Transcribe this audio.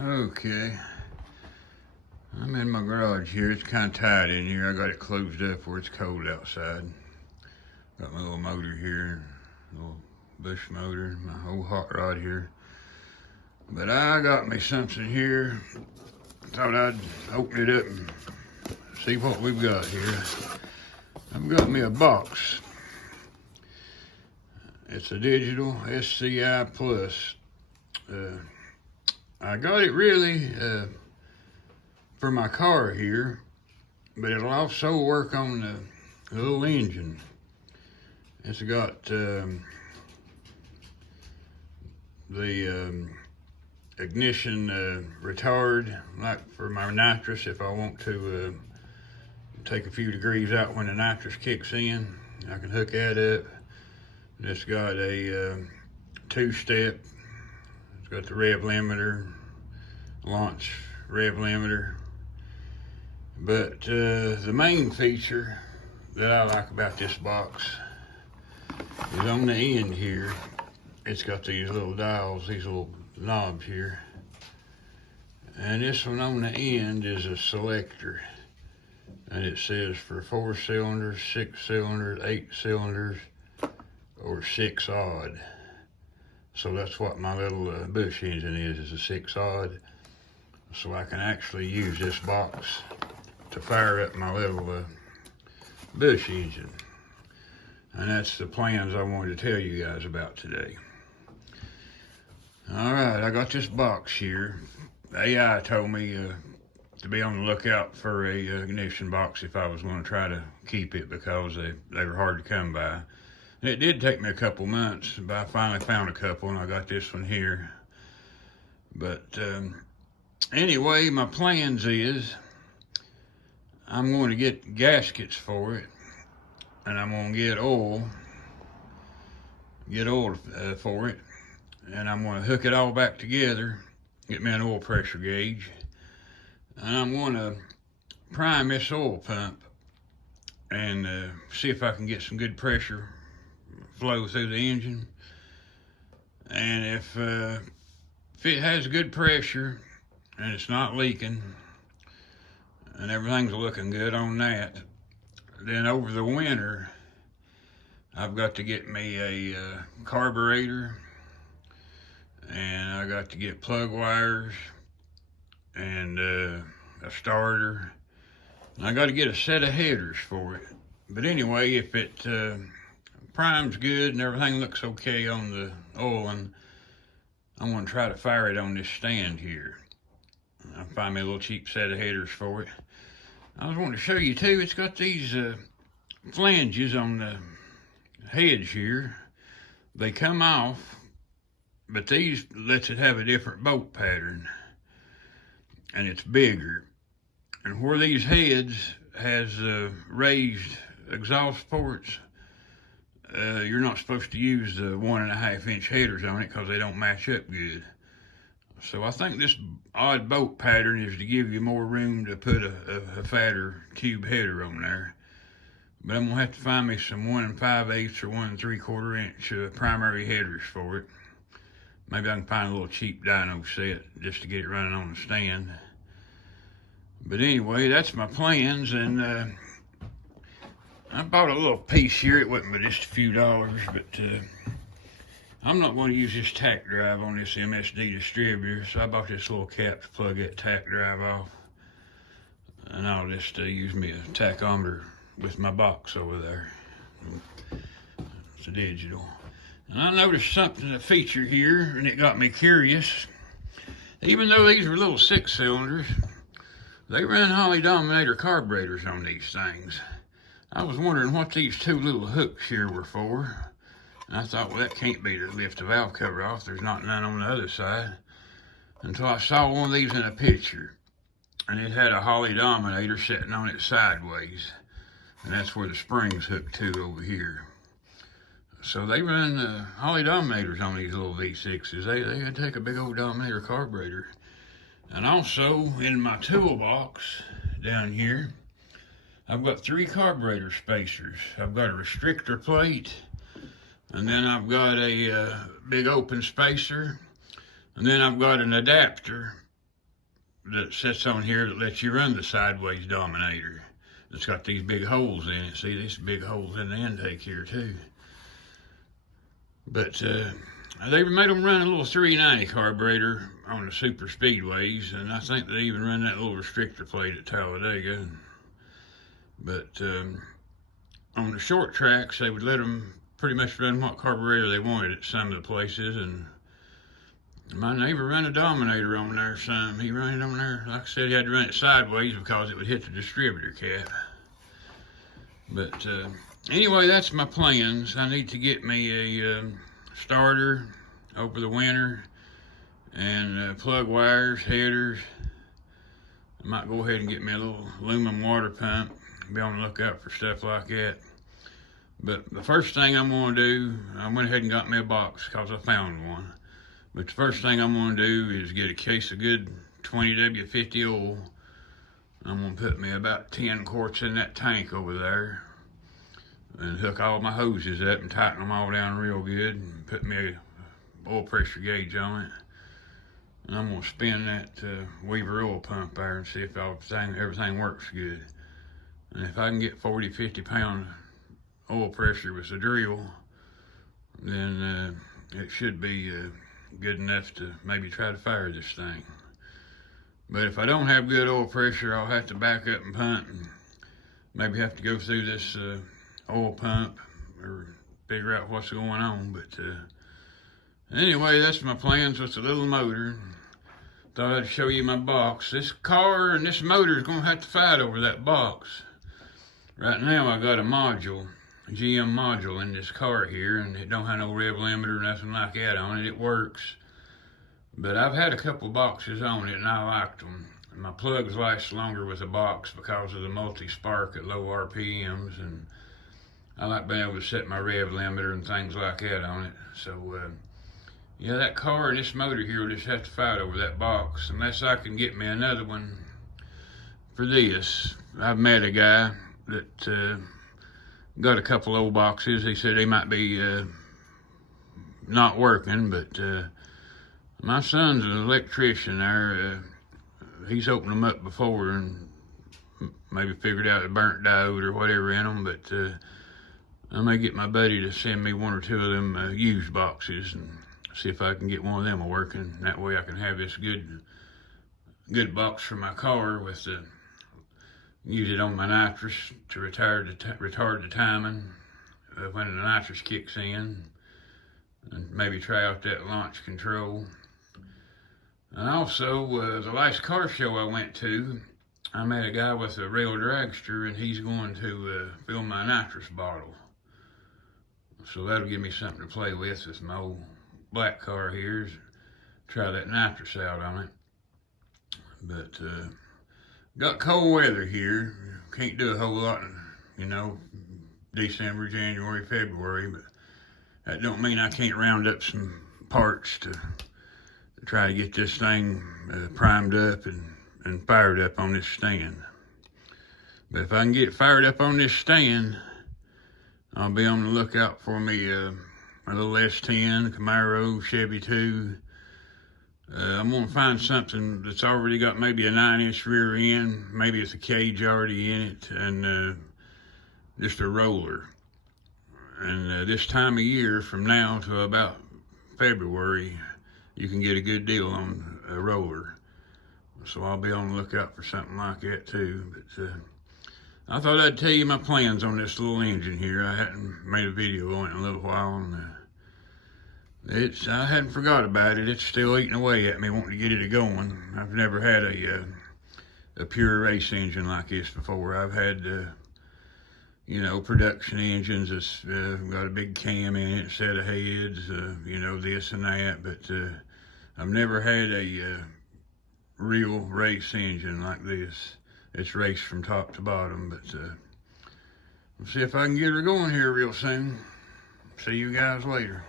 Okay, I'm in my garage here. It's kind of tight in here. I got it closed up where it's cold outside. Got my little motor here, little bush motor, my old hot rod here. But I got me something here. Thought I'd open it up and see what we've got here. I've got me a box. It's a digital SCI Plus. I got it really for my car here, but it'll also work on the little engine. It's got the ignition retard, like for my nitrous if I want to take a few degrees out when the nitrous kicks in. I can hook that up. It's got a two-step. It's got the rev limiter, launch rev limiter. But the main feature that I like about this box is on the end here. It's got these little dials, these little knobs here. And this one on the end is a selector. And it says for 4 cylinders, 6 cylinders, 8 cylinders, or 6 odd. So that's what my little bush engine is a 6 odd. So I can actually use this box to fire up my little bush engine. And that's the plans I wanted to tell you guys about today. All right, I got this box here. AI told me to be on the lookout for a ignition box if I was going to try to keep it, because they were hard to come by. And it did take me a couple months, but I finally found a couple, and I got this one here. But anyway, my plans is I'm going to get gaskets for it, and I'm going to get oil for it, and I'm going to hook it all back together, get me an oil pressure gauge, and I'm going to prime this oil pump and see if I can get some good pressure flow through the engine. And if it has good pressure and it's not leaking and everything's looking good on that, then over the winter I've got to get me a carburetor, and I got to get plug wires and a starter. And I got to get a set of headers for it. But anyway, if it primes good and everything looks okay on the oil, and I'm going to try to fire it on this stand here. I'll find me a little cheap set of headers for it. I was wanting to show you too, it's got these flanges on the heads here. They come off, but these lets it have a different bolt pattern, and it's bigger. And where these heads has raised exhaust ports, you're not supposed to use the 1.5 inch headers on it because they don't match up good. So I think this odd bolt pattern is to give you more room to put a fatter tube header on there. But I'm gonna have to find me some 1 5/8 or 1 3/4 inch primary headers for it. Maybe I can find a little cheap dyno set just to get it running on the stand. But anyway, that's my plans, and I bought a little piece here. It wasn't but just a few dollars, but I'm not going to use this tack drive on this MSD distributor, so I bought this little cap to plug that tack drive off, and I'll just use me a tachometer with my box over there. It's a digital. And I noticed something, a feature here, and it got me curious. Even though these were little 6 cylinders, they run Holley Dominator carburetors on these things. I was wondering what these 2 little hooks here were for. And I thought, well, that can't be to lift the valve cover off. There's not none on the other side. Until I saw one of these in a picture. And it had a Holley Dominator sitting on it sideways. And that's where the spring's hooked to over here. So they run Holley Dominators on these little V6s. They take a big old Dominator carburetor. And also in my toolbox down here, I've got 3 carburetor spacers. I've got a restrictor plate, and then I've got a big open spacer, and then I've got an adapter that sits on here that lets you run the sideways Dominator. It's got these big holes in it. See, these big holes in the intake here too. But they made them run a little 390 carburetor on the super speedways, and I think they even run that little restrictor plate at Talladega. But on the short tracks, they would let them pretty much run what carburetor they wanted at some of the places. And my neighbor ran a Dominator on there some. He ran it on there. Like I said, he had to run it sideways because it would hit the distributor cap. But anyway, that's my plans. I need to get me a starter over the winter and plug wires, headers. I might go ahead and get me a little aluminum water pump. Be on the lookout for stuff like that. But the first thing I'm going to do, I went ahead and got me a box because I found one. But the first thing I'm going to do is get a case of good 20W50 oil. I'm going to put me about 10 quarts in that tank over there and hook all my hoses up and tighten them all down real good and put me a oil pressure gauge on it. And I'm going to spin that Weaver oil pump there and see if everything works good. And if I can get 40, 50 pound oil pressure with the drill, then it should be good enough to maybe try to fire this thing. But if I don't have good oil pressure, I'll have to back up and punt and maybe have to go through this oil pump or figure out what's going on. But anyway, that's my plans with the little motor. Thought I'd show you my box. This car and this motor is going to have to fight over that box. Right now I got a module, a GM module in this car here, and it don't have no rev limiter or nothing like that on it. It works. But I've had a couple boxes on it and I liked them. My plugs last longer with a box because of the multi-spark at low RPMs, and I like being able to set my rev limiter and things like that on it. So yeah, that car and this motor here will just have to fight over that box unless I can get me another one for this. I've met a guy that got a couple old boxes. He said they might be not working, but my son's an electrician there. He's opened them up before and maybe figured out a burnt diode or whatever in them, but I may get my buddy to send me one or two of them used boxes and see if I can get one of them working. That way I can have this good box for my car with use it on my nitrous to retard the timing when the nitrous kicks in, and maybe try out that launch control. And also, the last car show I went to, I met a guy with a rail dragster, and he's going to fill my nitrous bottle. So that'll give me something to play with my old black car here. Try that nitrous out on it. But got cold weather here. Can't do a whole lot in, December, January, February, but that don't mean I can't round up some parts to try to get this thing primed up and fired up on this stand. But if I can get fired up on this stand, I'll be on the lookout for me a little S10, Camaro, Chevy 2. I'm gonna find something that's already got maybe a 9-inch rear end, maybe it's a cage already in it, and just a roller. And this time of year, from now to about February, you can get a good deal on a roller. So I'll be on the lookout for something like that too. But I thought I'd tell you my plans on this little engine here. I hadn't made a video on it in a little while, and I hadn't forgot about it. It's still eating away at me wanting to get it going. I've never had a pure race engine like this before. I've had production engines that's got a big cam in it, set of heads, this and that, but I've never had a real race engine like this. It's raced from top to bottom, but we'll see if I can get her going here real soon. See you guys later.